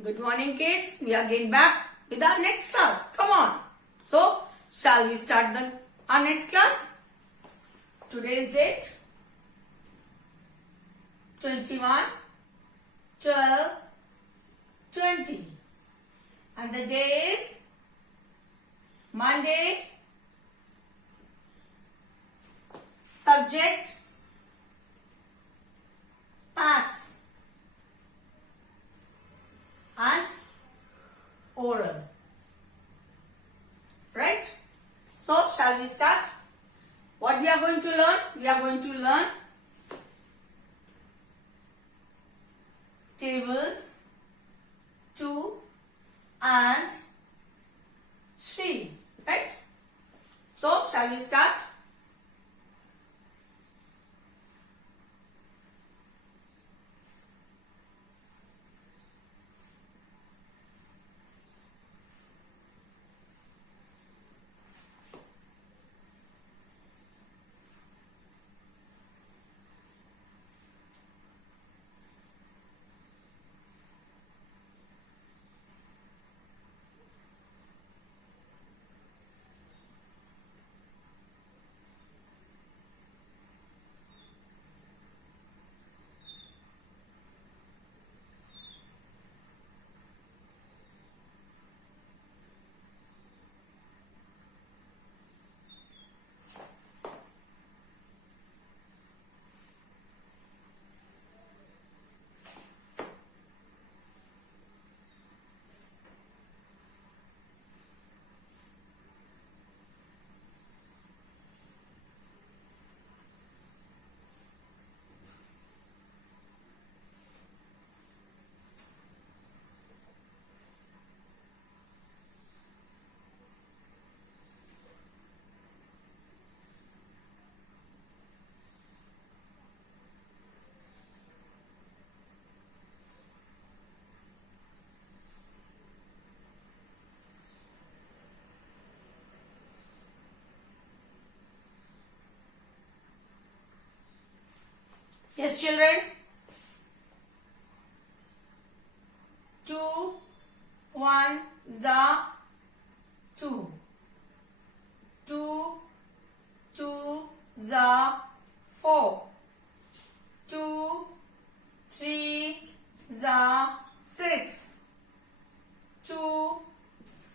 Good morning, kids. We are again back with our next class. Come on. So, shall we start our next class? Today's date 21/12/20, and the day is Monday. Subject maths and oral. Right? So, shall we start? What we are going to learn? We are going to learn tables 2 and 3. Right? So, shall we start? Yes, children. 2 1 za 2. 2 2 za 4. 2 3 za 6. 2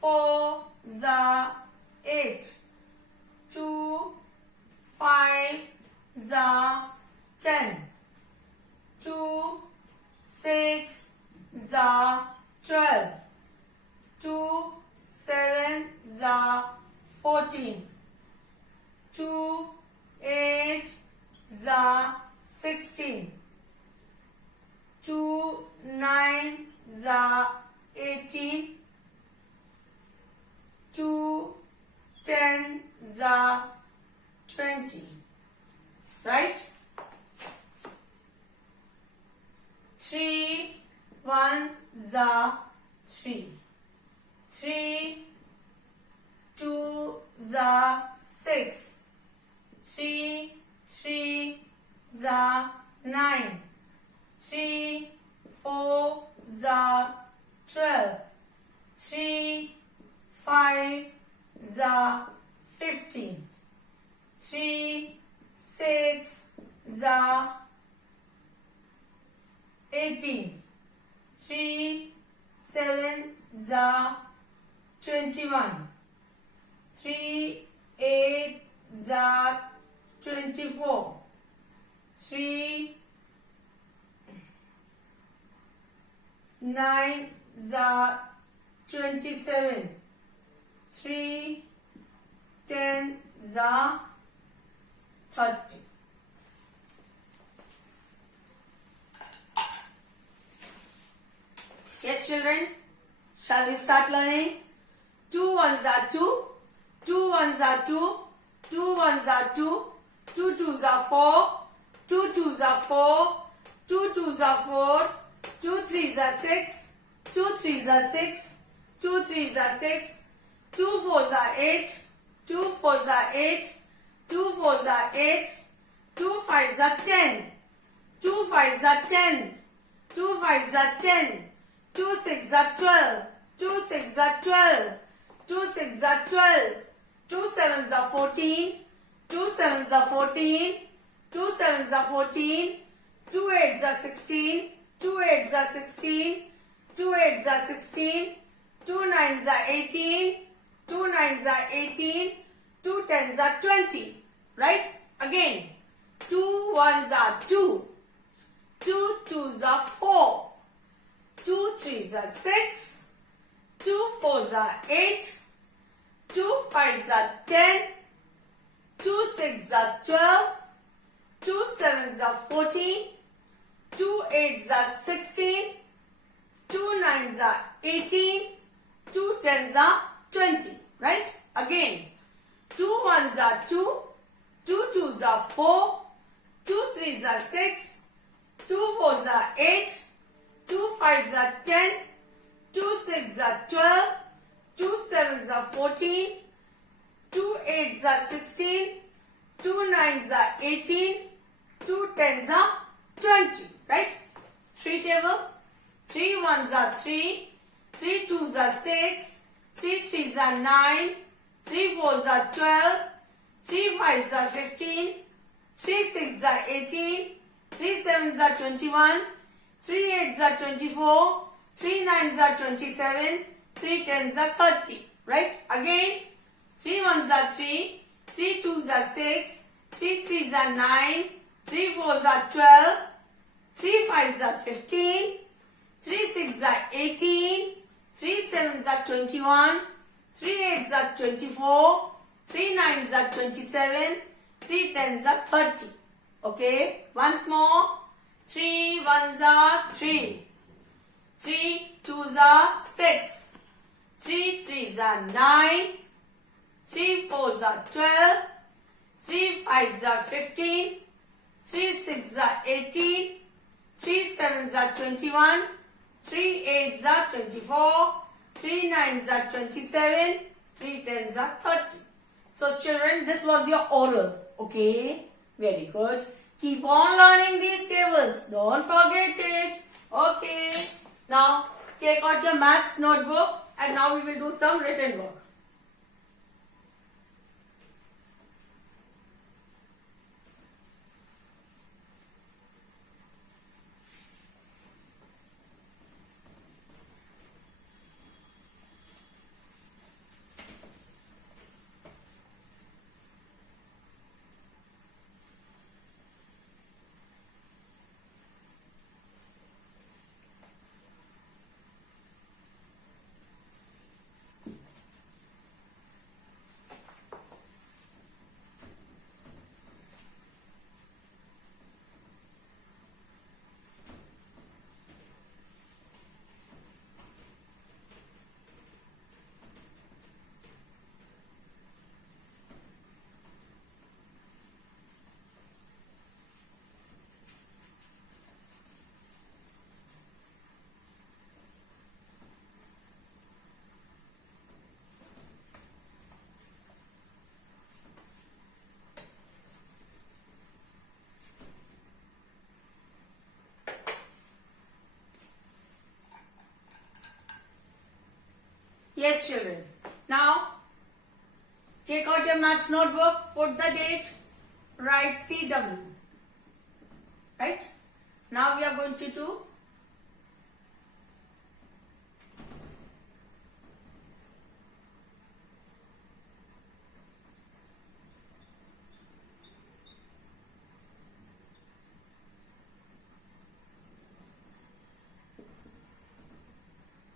4 za 8. 2 5 za 10. 2 6 za 12. 2 7 za 14. 2 8 za 16. 2 9 za 18. 2 10 za 20. Right? 3 1 za 3. 3 2 za 6. 3 3 za 9. 3 4 za 12. 3 5 za 15. 3 6 za 18. 3 7 za 21. 3 8 za 24. 3 9 za 27. 3 10 za 30. Yes, children. Shall we start learning? 2 1s are 2. 2 1s are 2. 2 1s are 2. 2 2s are 4. 2 2s are 4. 2 2s are 4. 2 3s are 6. 2 3s are 6. 2 3s are 6. 2 4s are 8. 2 4s are 8. 2 4s are 8. 2 5s are 10. 2 5s are 10. 2 5s are 10. 2 6 are 12. 2 6 are 12. 2 6 are 12. 2 7s are 14. 2 7s are 14. 2 7s are 14. 2 8s are 16. 2 8s are 16. 2 8s are 16. 2 9s are 18. 2 9s are 18. 2 10s are 20. Right? Again. 2 1s are 2. 2 2s are 4. 2 3s are 6. 2 4s are 8. 2 5s are 10. 2 6s are 12. 2 7s are 14. 2 8s are 16. 2 9s are 18. 2 10s are 20. Right? Again. 2 1s are 2. 2 2s are 4. 2 3s are 6. 2 4s are 8. 2 5s are 10. 2 6s are 12. 2 7s are 14. 2 8s are 16. 2 9s are 18. 2 10s are 20. Right? 3 table. 3 1s are 3. 3 2s are 6. 3 3s are 9. 3 4s are 12. 3 5s are 15. 3 6s are 18. 3 7s are 21. 3 8s are 24. 3 9s are 27. 3 10s are 30. Right? Again. 3 1s are 3. 3 2s are 6. 3 3s are 9. 3 4s are 12. 3 5s are 15. 3 6s are 18. 3 7s are 21. 3 8s are 24. 3 9s are 27. 3 10s are 30. Okay. Once more. 3 1s are 3. 3 2s are 6. 3 3s are 9. 3 4s are 12. 3 5s are 15. 3 6s are 18. 3 7s are 21. 3 8s are 24. 3 9s are 27. 3 10s are 30. So children, this was your oral. Okay. Very good. Keep on learning these tables. Don't forget it. Okay. Now, take out your maths notebook and now we will do some written work. Yes, children. Now, take out your maths notebook, put the date, write CW. Right? Now we are going to do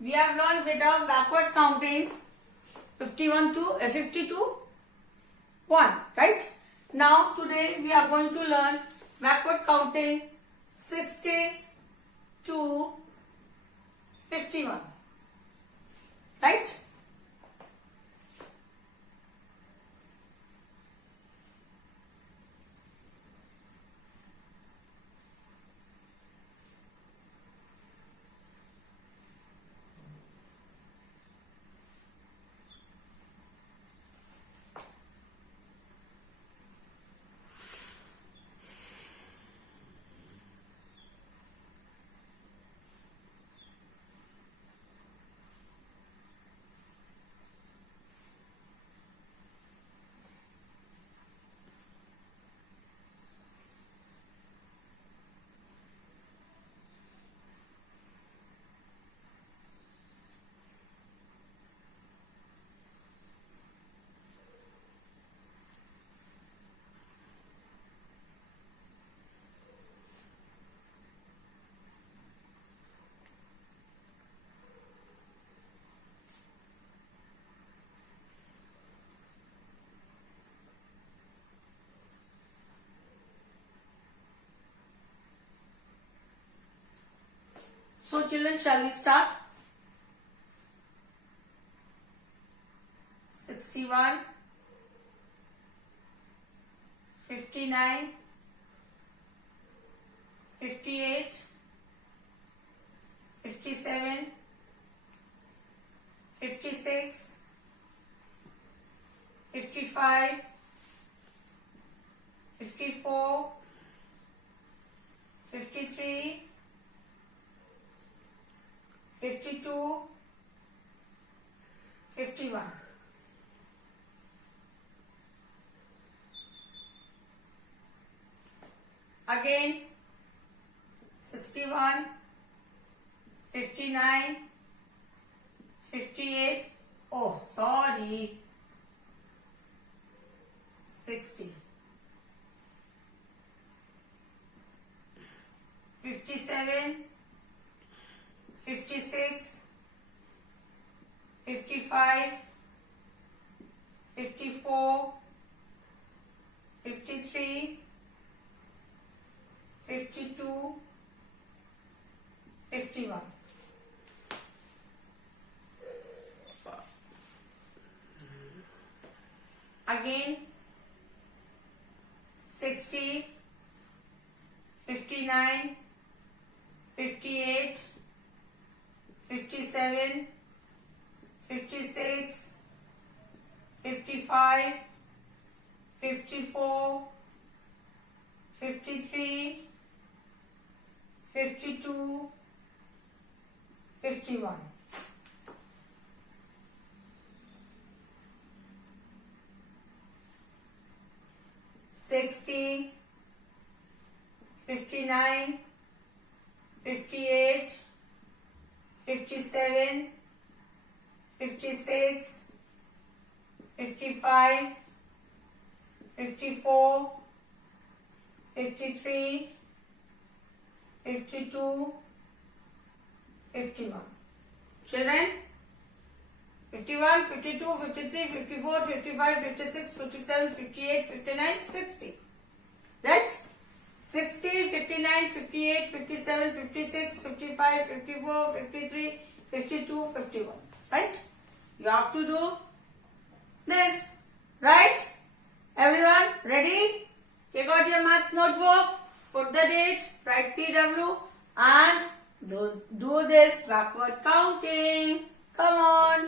we have learned without backward counting 51 to 52 1, right? Now today we are going to learn backward counting 60 to 51, right? So children, shall we start? 61, 59, 58, 57, 56, 55, 54, 53, 52, 51. Again, 61, 59, 58, oh sorry, 60, 57, 56, 55, 54, 53, 52, 51. Again, 60, 59, 58, 57, 56, 55, 54, 53, 52, 51. Sixty, 59, 58, 57, 56, 55, 54, 53, 52, 51. Children, 51, 52, 53, 54, 55, 56, 57, 58, 59, 60. Right? 60, 59, 58, 57, 56, 55, 54, 53, 52, 51. Right? You have to do this. Right? Everyone ready? Take out your maths notebook, put the date, write CW and do this backward counting. Come on.